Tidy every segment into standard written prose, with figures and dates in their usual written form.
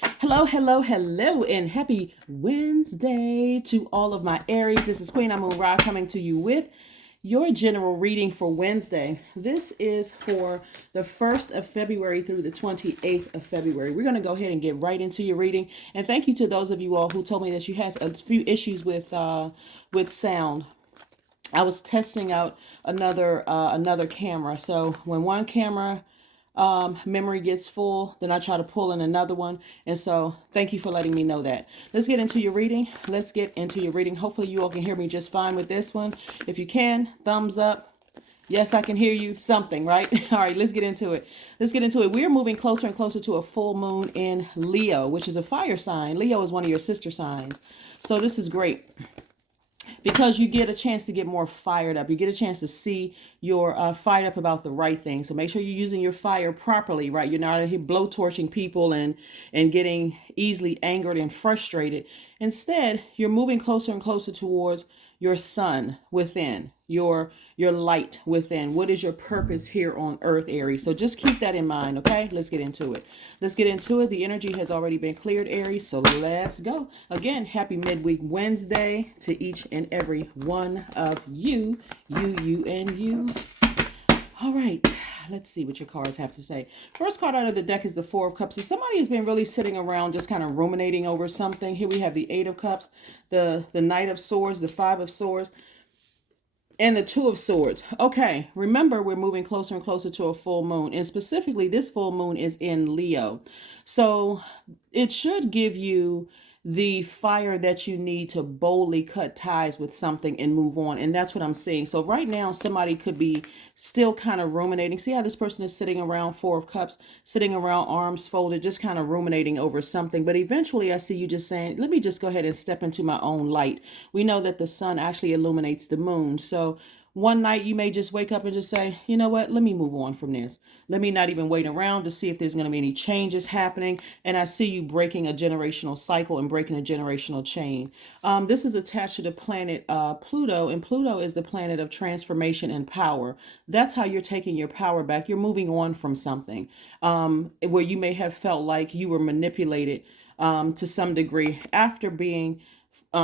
Hello, hello, hello, and happy Wednesday to all of my Aries. This is Queen Amun Ra coming to you with your general reading for Wednesday. This is for the 1st of February through the 28th of February. We're going to go ahead and get right into your reading. And thank you to those of you all who told me that you had a few issues with sound. I was testing out another camera. So when one camera memory gets full, then I try to pull in another one. And so thank you for letting me know that. Let's get into your reading. Let's get into your reading. Hopefully you all can hear me just fine with this one. If you can, thumbs up. Yes, I can hear you. Something, right? All right, let's get into it. We're moving closer and closer to a full moon in Leo, which is a fire sign. Leo is one of your sister signs. So this is great because you get a chance to get more fired up. You get a chance to see you're fired up about the right thing. So make sure you're using your fire properly, right? You're not out here blowtorching people and getting easily angered and frustrated. Instead, you're moving closer and closer towards your sun within, your light within. What is your purpose here on earth, Aries? So just keep that in mind, okay? Let's get into it. The energy has already been cleared, Aries, so let's go. Again, happy midweek Wednesday to each and every one of you, and you. All right, let's see what your cards have to say. First card out of the deck is the Four of Cups. So somebody has been really sitting around just kind of ruminating over something. Here we have the Eight of Cups, the Knight of Swords, the Five of Swords, and the Two of Swords. Okay, remember we're moving closer and closer to a full moon. And specifically, this full moon is in Leo. So it should give you the fire that you need to boldly cut ties with something and move on. And that's what I'm seeing. So right now, somebody could be still kind of ruminating. See how this person is sitting around, Four of Cups, sitting around, arms folded, just kind of ruminating over something. But eventually I see you just saying, let me just go ahead and step into my own light. We know that the sun actually illuminates the moon. So one night you may just wake up and just say, you know what, let me move on from this. Let me not even wait around to see if there's going to be any changes happening. And I see you breaking a generational cycle and breaking a generational chain. This is attached to the planet Pluto, and Pluto is the planet of transformation and power. That's how you're taking your power back. You're moving on from something where you may have felt like you were manipulated to some degree after being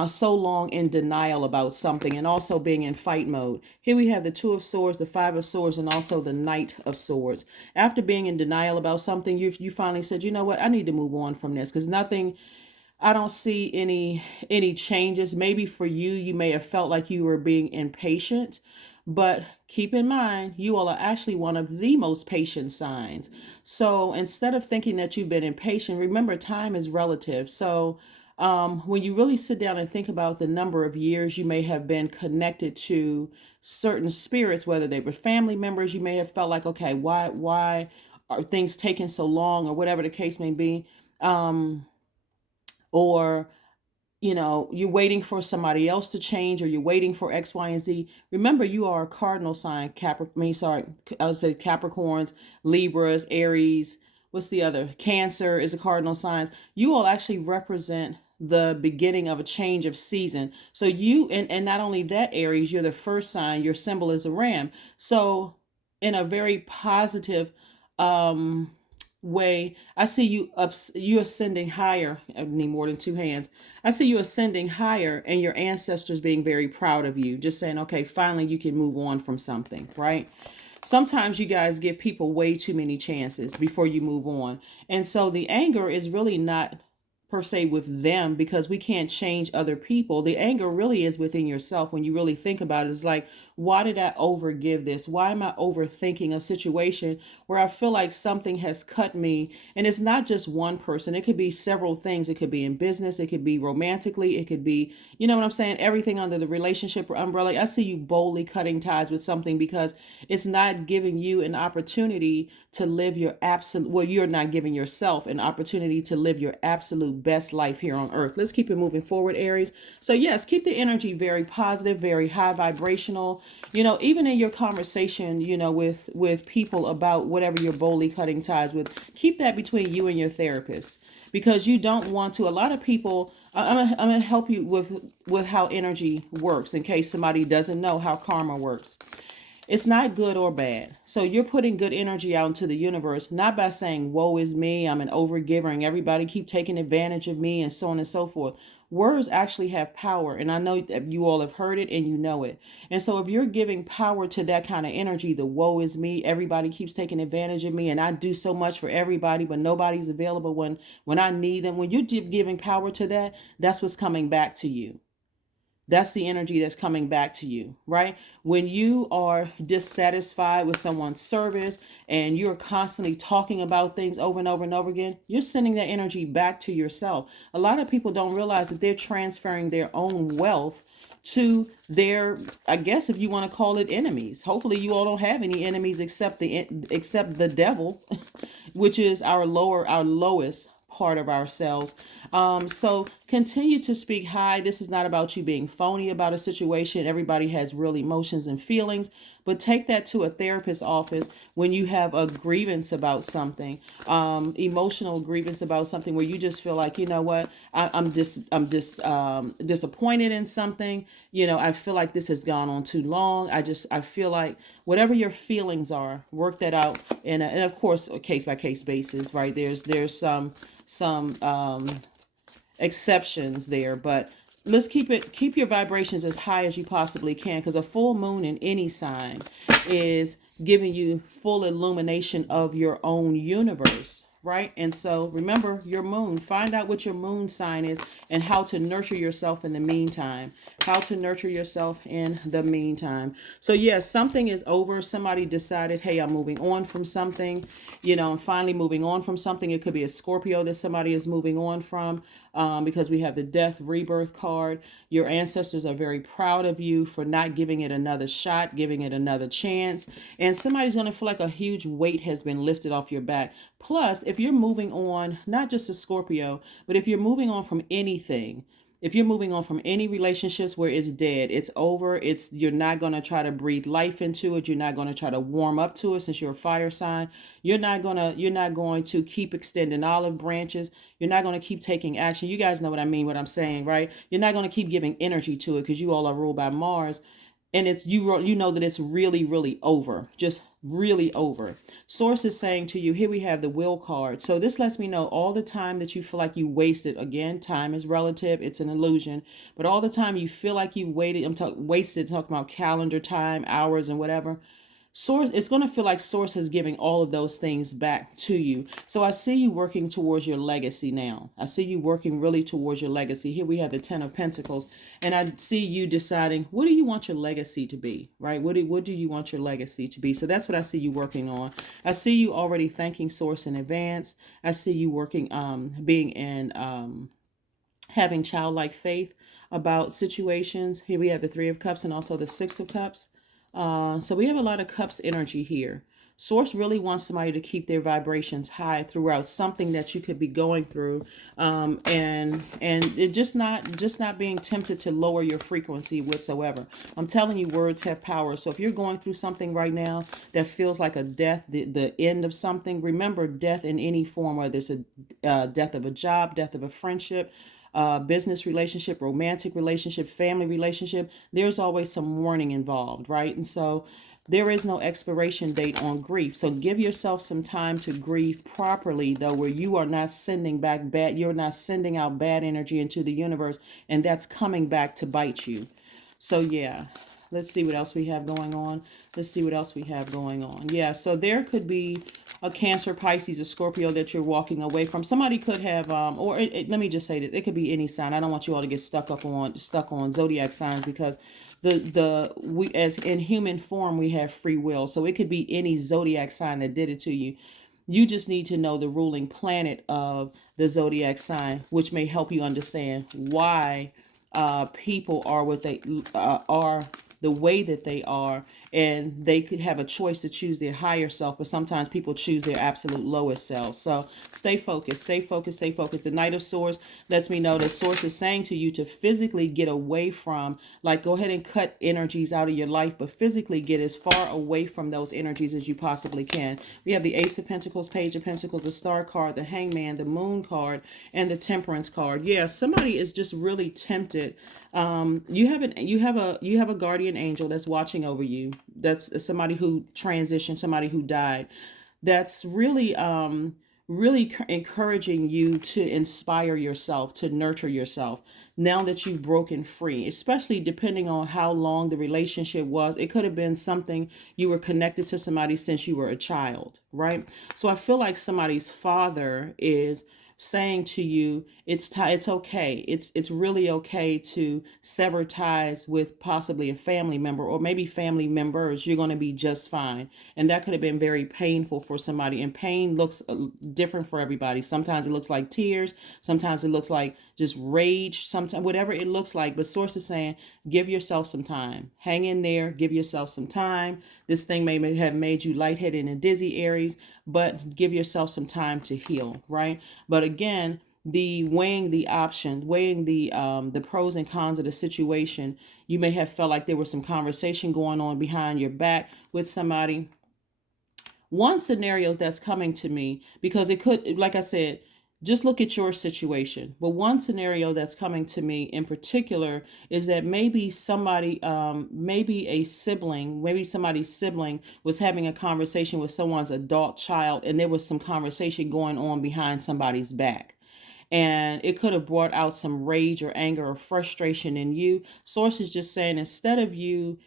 so long in denial about something and also being in fight mode. Here we have the Two of Swords, the Five of Swords, and also the Knight of Swords. After being in denial about something, you finally said, you know what, I need to move on from this because I don't see any changes. Maybe for you, you may have felt like you were being impatient, but keep in mind, you all are actually one of the most patient signs. So instead of thinking that you've been impatient, remember time is relative. So when you really sit down and think about the number of years you may have been connected to certain spirits, whether they were family members, you may have felt like, okay, why are things taking so long, or whatever the case may be, or you're waiting for somebody else to change, or you're waiting for X, Y, and Z. Remember, you are a cardinal sign. I would say Capricorns, Libras, Aries. What's the other? Cancer is a cardinal sign. You all actually represent the beginning of a change of season. So and not only that, Aries, you're the first sign. Your symbol is a ram. So in a very positive way, I see you ascending higher. I need more than two hands. I see you ascending higher, and your ancestors being very proud of you, just saying, okay, finally you can move on from something, right? Sometimes you guys give people way too many chances before you move on. And so the anger is really not per se with them, because we can't change other people. The anger really is within yourself. When you really think about it, it's like, why did I overgive this? Why am I overthinking a situation where I feel like something has cut me? And it's not just one person. It could be several things. It could be in business. It could be romantically. It could be, you know what I'm saying? Everything under the relationship umbrella. I see you boldly cutting ties with something because it's not giving you an opportunity to live your absolute, well, you're not giving yourself an opportunity to live your absolute best life here on earth. Let's keep it moving forward, Aries. So yes, keep the energy very positive, very high vibrational. Even in your conversation, with people about whatever you're boldly cutting ties with, keep that between you and your therapist, because you don't want to. A lot of people, I'm gonna help you with how energy works in case somebody doesn't know how karma works. It's not good or bad. So you're putting good energy out into the universe, not by saying, woe is me, I'm an overgiver and everybody keep taking advantage of me and so on and so forth. Words actually have power. And I know that you all have heard it and you know it. And so if you're giving power to that kind of energy, the woe is me, everybody keeps taking advantage of me and I do so much for everybody, but nobody's available when I need them. When you're giving power to that, that's what's coming back to you. That's the energy that's coming back to you, right? When you are dissatisfied with someone's service and you're constantly talking about things over and over and over again, you're sending that energy back to yourself. A lot of people don't realize that they're transferring their own wealth to their, I guess if you want to call it, enemies. Hopefully you all don't have any enemies except the devil, which is our lowest part of ourselves. So continue to speak high. This is not about you being phony about a situation. Everybody has real emotions and feelings, but take that to a therapist's office when you have a grievance about something, emotional grievance about something where you just feel like, you know what, I'm disappointed in something. You know, I feel like this has gone on too long. I feel like whatever your feelings are, work that out and of course, a case by case basis, right? There's some exceptions there, but let's keep your vibrations as high as you possibly can, because a full moon in any sign is giving you full illumination of your own universe, right? And so remember your moon, find out what your moon sign is and how to nurture yourself in the meantime. So yes, something is over. Somebody decided, hey, I'm moving on from something. You know, I'm finally moving on from something. It could be a Scorpio that somebody is moving on from, because we have the death rebirth card. Your ancestors are very proud of you for not giving it another shot, giving it another chance. And somebody's going to feel like a huge weight has been lifted off your back. Plus, if you're moving on, not just a Scorpio, but if you're moving on from anything, if you're moving on from any relationships where it's dead, it's over, you're not going to try to breathe life into it. You're not going to try to warm up to it since you're a fire sign. You're not going to keep extending olive branches. You're not going to keep taking action. You guys know what I mean, what I'm saying, right? You're not going to keep giving energy to it because you all are ruled by Mars. And it's you know that it's really, really over, just really over. Source is saying to you, here we have the will card. So this lets me know all the time that you feel like you wasted. Again, time is relative. It's an illusion. But all the time you feel like you wasted, talking about calendar time, hours and whatever. Source, it's going to feel like Source is giving all of those things back to you. So I see you working towards your legacy now. I see you working really towards your legacy. Here we have the 10 of Pentacles. And I see you deciding, what do you want your legacy to be, right? What do you want your legacy to be? So that's what I see you working on. I see you already thanking Source in advance. I see you working, being in, having childlike faith about situations. Here we have the 3 of Cups and also the 6 of Cups. So we have a lot of cups energy here. Source really wants somebody to keep their vibrations high throughout something that you could be going through, and it just not being tempted to lower your frequency whatsoever. I'm telling you, words have power. So if you're going through something right now that feels like a death, the end of something, remember death in any form, whether it's a death of a job, death of a friendship, business relationship, romantic relationship, family relationship, there's always some warning involved, right? And so there is no expiration date on grief. So give yourself some time to grieve properly, though, where you are not you're not sending out bad energy into the universe, and that's coming back to bite you. So yeah, let's see what else we have going on. Yeah, so there could be a Cancer, Pisces, a Scorpio that you're walking away from. Somebody could have, let me just say this, it could be any sign. I don't want you all to get stuck on zodiac signs, because we, as in human form, we have free will. So it could be any zodiac sign that did it to you. You just need to know the ruling planet of the zodiac sign, which may help you understand why people are what they are, the way that they are, and they could have a choice to choose their higher self, but sometimes people choose their absolute lowest self. So stay focused. The Knight of Swords lets me know that Source is saying to you to physically get away from, like, go ahead and cut energies out of your life, but physically get as far away from those energies as you possibly can. We have the Ace of Pentacles, Page of Pentacles, the Star card, the Hangman, the Moon card, and the Temperance card. Yeah, somebody is just really tempted You have a guardian angel that's watching over you. That's somebody who transitioned, somebody who died. That's really encouraging you to inspire yourself, to nurture yourself. Now that you've broken free, especially depending on how long the relationship was, it could have been something you were connected to somebody since you were a child, right? So I feel like somebody's father is saying to you, it's okay, it's really okay to sever ties with possibly a family member or maybe family members. You're going to be just fine. And that could have been very painful for somebody, and pain looks different for everybody. Sometimes it looks like tears, sometimes it looks like just rage, sometimes whatever it looks like. But source is saying, give yourself some time, hang in there, give yourself some time. This thing may have made you lightheaded and dizzy, Aries, but give yourself some time to heal, right? But again, the weighing the option, weighing the pros and cons of the situation, you may have felt like there was some conversation going on behind your back with somebody. One scenario that's coming to me, because it could, like I said, just look at your situation. But one scenario that's coming to me in particular is that maybe somebody, maybe a sibling, maybe somebody's sibling was having a conversation with someone's adult child, and there was some conversation going on behind somebody's back. And it could have brought out some rage or anger or frustration in you. Source is just saying, instead of you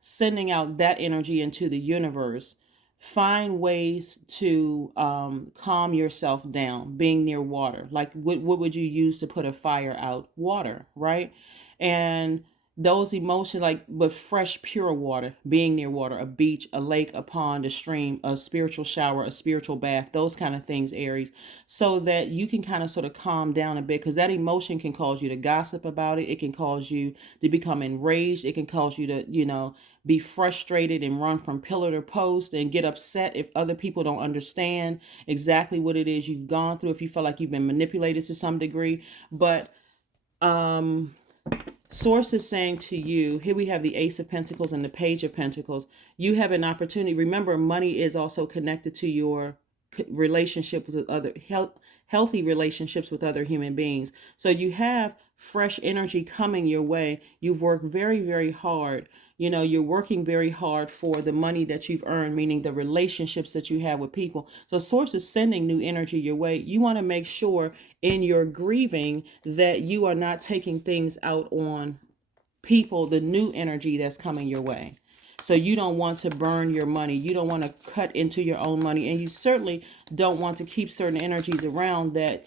sending out that energy into the universe, find ways to calm yourself down. Being near water, like what would you use to put a fire out? Water, right? And those emotions, like, but fresh pure water, being near water, a beach, a lake, a pond, a stream, a spiritual shower, a spiritual bath, those kind of things, Aries, so that you can kind of sort of calm down a bit, because that emotion can cause you to gossip about it. It can cause you to become enraged. It can cause you to, be frustrated and run from pillar to post and get upset if other people don't understand exactly what it is you've gone through, if you feel like you've been manipulated to some degree. But source is saying to you, here we have the Ace of Pentacles and the Page of Pentacles. You have an opportunity. Remember, money is also connected to your relationships with other healthy relationships with other human beings. So you have fresh energy coming your way. You've worked very, very hard. You're working very hard for the money that you've earned, meaning the relationships that you have with people. So source is sending new energy your way. You want to make sure in your grieving that you are not taking things out on people, the new energy that's coming your way. So you don't want to burn your money. You don't want to cut into your own money. And you certainly don't want to keep certain energies around that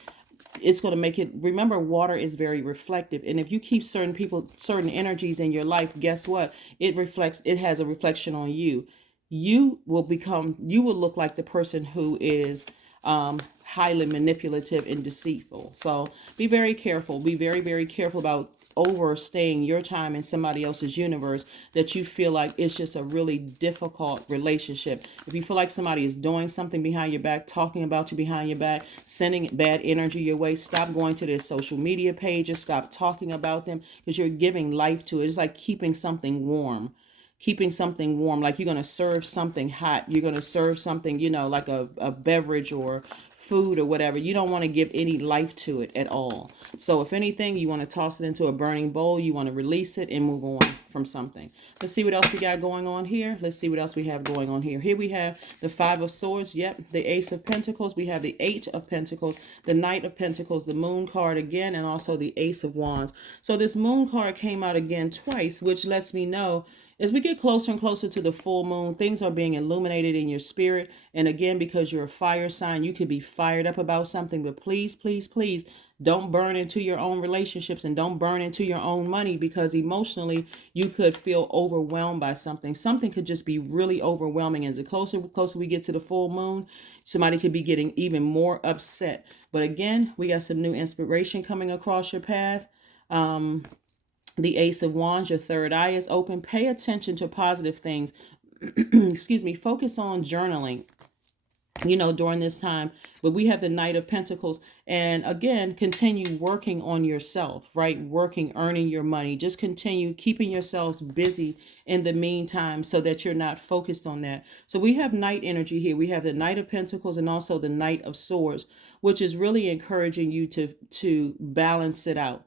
it's going to make it. Remember, water is very reflective. And if you keep certain people, certain energies in your life, guess what? It has a reflection on you. You will look like the person who is highly manipulative and deceitful. So be very careful. Be very, very careful about overstaying your time in somebody else's universe that you feel like it's just a really difficult relationship. If you feel like somebody is doing something behind your back, talking about you behind your back, sending bad energy your way, stop going to their social media pages, stop talking about them, because you're giving life to it. It's like keeping something warm. Like you're going to serve something hot. You're going to serve something, like a beverage or food or whatever. You don't want to give any life to it at all. So if anything, you want to toss it into a burning bowl. You want to release it and move on from something. Let's see what else we got going on here. Let's see what else we have going on here. Here we have the Five of Swords. Yep. The Ace of Pentacles. We have the Eight of Pentacles, the Knight of Pentacles, the Moon card again, and also the Ace of Wands. So this Moon card came out again twice, which lets me know as we get closer and closer to the full moon, things are being illuminated in your spirit. And again, because you're a fire sign, you could be fired up about something. But please, please, please don't burn into your own relationships and don't burn into your own money, because emotionally you could feel overwhelmed by something. Something could just be really overwhelming. And the closer we get to the full moon, somebody could be getting even more upset. But again, we got some new inspiration coming across your path. The Ace of Wands, your third eye is open. Pay attention to positive things. Excuse me. Focus on journaling, during this time. But we have the Knight of Pentacles. And again, continue working on yourself, right? Earning your money. Just continue keeping yourselves busy in the meantime so that you're not focused on that. So we have Knight energy here. We have the Knight of Pentacles and also the Knight of Swords, which is really encouraging you to balance it out.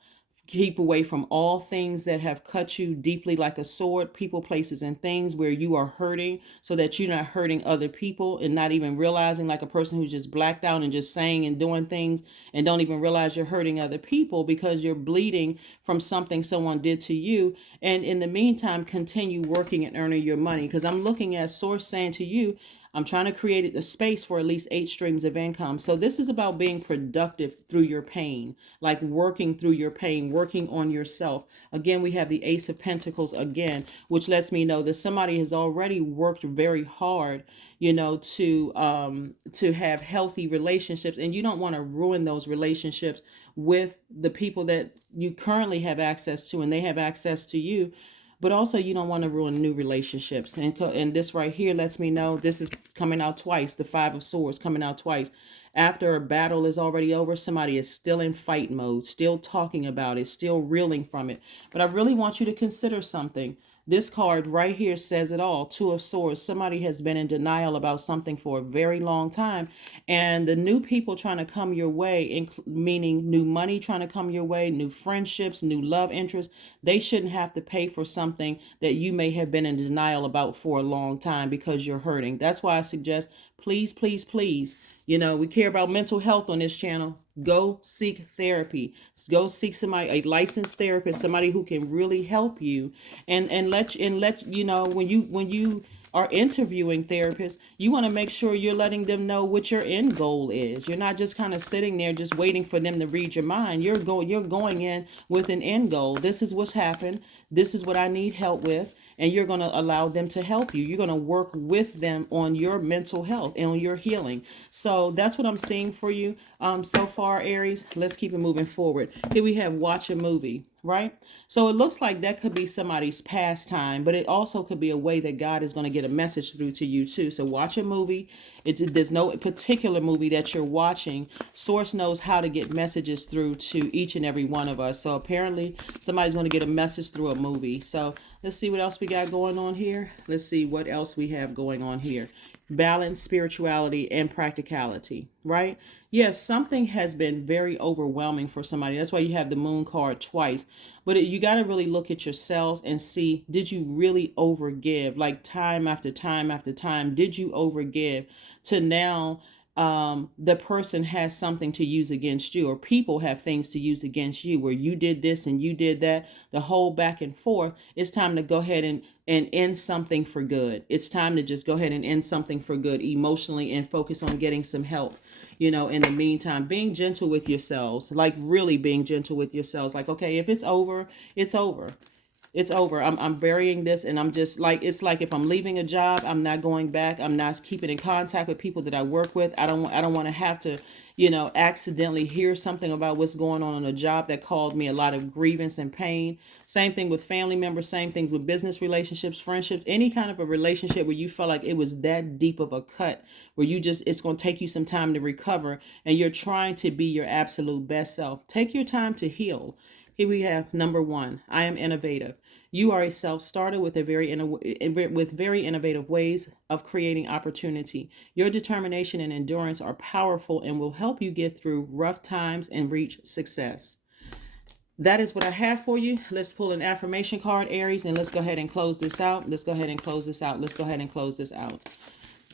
Keep away from all things that have cut you deeply like a sword, people, places, and things where you are hurting, so that you're not hurting other people and not even realizing, like a person who's just blacked out and just saying and doing things and don't even realize you're hurting other people because you're bleeding from something someone did to you. And in the meantime, continue working and earning your money, because I'm looking at source saying to you, I'm trying to create a space for at least 8 streams of income. So this is about being productive through your pain, like working through your pain, working on yourself. Again, we have the Ace of Pentacles again, which lets me know that somebody has already worked very hard, to have healthy relationships, and you don't want to ruin those relationships with the people that you currently have access to and they have access to you. But also, you don't want to ruin new relationships. And this right here lets me know this is coming out twice. The Five of Swords coming out twice. After a battle is already over, somebody is still in fight mode, still talking about it, still reeling from it. But I really want you to consider something. This card right here says it all. Two of Swords. Somebody has been in denial about something for a very long time. And the new people trying to come your way, meaning new money trying to come your way, new friendships, new love interests, they shouldn't have to pay for something that you may have been in denial about for a long time because you're hurting. That's why I suggest, please, please, please, we care about mental health on this channel. Go seek therapy. Go seek somebody, a licensed therapist, somebody who can really help you. And let when you are interviewing therapists, you want to make sure you're letting them know what your end goal is. You're not just kind of sitting there just waiting for them to read your mind. You're going in with an end goal. This is what's happened. This is what I need help with. And you're going to allow them to help you. You're going to work with them on your mental health and on your healing. So that's what I'm seeing for you so far, Aries. Let's keep it moving forward. Here we have watch a movie, right? So it looks like that could be somebody's pastime, but it also could be a way that God is going to get a message through to you too. So watch a movie. There's no particular movie that you're watching. Source knows how to get messages through to each and every one of us. So apparently somebody's going to get a message through a movie. So let's see what else we got going on here. Let's see what else we have going on here. Balance, spirituality, and practicality, right? Yes, something has been very overwhelming for somebody. That's why you have the Moon card twice. But you got to really look at yourselves and see, did you really overgive? Like time after time after time, did you overgive to now the person has something to use against you, or people have things to use against you, where you did this and you did that, the whole back and forth. It's time to go ahead and end something for good. It's time to just go ahead and end something for good emotionally and focus on getting some help. In the meantime, being gentle with yourselves, like really being gentle with yourselves. Like, okay, if it's over, it's over. It's over. I'm burying this, and I'm just like, it's like if I'm leaving a job, I'm not going back. I'm not keeping in contact with people that I work with. I don't want to have to, accidentally hear something about what's going on a job that caused me a lot of grievance and pain. Same thing with family members, same things with business relationships, friendships, any kind of a relationship where you felt like it was that deep of a cut, where it's going to take you some time to recover, and you're trying to be your absolute best self. Take your time to heal. Here we have number 1. I am innovative. You are a self-starter with very innovative ways of creating opportunity. Your determination and endurance are powerful and will help you get through rough times and reach success. That is what I have for you. Let's pull an affirmation card, Aries, and let's go ahead and close this out.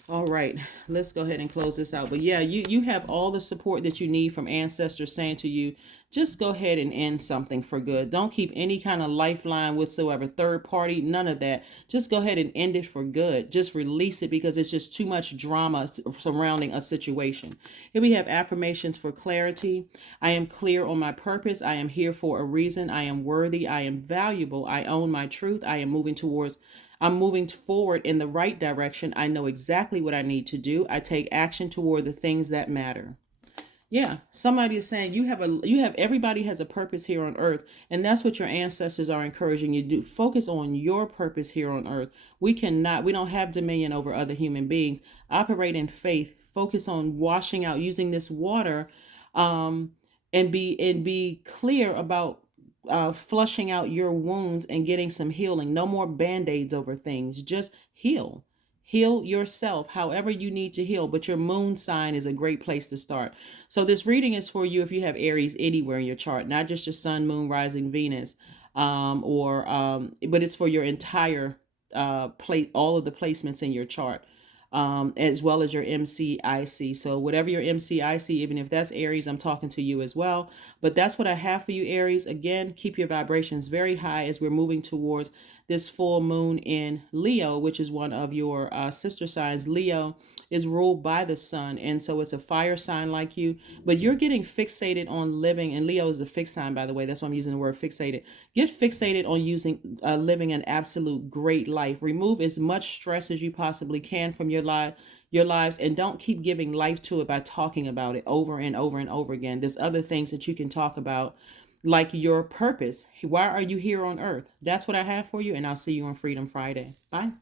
All right, let's go ahead and close this out. But yeah, you have all the support that you need from ancestors saying to you, just go ahead and end something for good. Don't keep any kind of lifeline whatsoever, third party, none of that. Just go ahead and end it for good. Just release it, because it's just too much drama surrounding a situation. Here we have affirmations for clarity. I am clear on my purpose. I am here for a reason. I am worthy. I am valuable. I own my truth. I'm moving forward in the right direction. I know exactly what I need to do. I take action toward the things that matter. Yeah, somebody is saying everybody has a purpose here on earth, and that's what your ancestors are encouraging you to do. Focus on your purpose here on earth. We don't have dominion over other human beings. Operate in faith. Focus on washing out, using this water, and be clear about flushing out your wounds and getting some healing. No more band-aids over things. Just heal. Heal yourself however you need to heal, but your moon sign is a great place to start. So this reading is for you if you have Aries anywhere in your chart, not just your sun, moon, rising, Venus, but it's for your entire all of the placements in your chart, as well as your MCIC. So whatever your MCIC, even if that's Aries, I'm talking to you as well. But that's what I have for you, Aries. Again, keep your vibrations very high as we're moving towards this full moon in Leo, which is one of your sister signs. Leo is ruled by the sun, and so it's a fire sign like you, but you're getting fixated on living, and Leo is a fixed sign, by the way. That's why I'm using the word fixated. Get fixated on living an absolute great life. Remove as much stress as you possibly can from your lives, and don't keep giving life to it by talking about it over and over and over again. There's other things that you can talk about, like your purpose. Why are you here on earth? That's what I have for you, and I'll see you on Freedom Friday. Bye.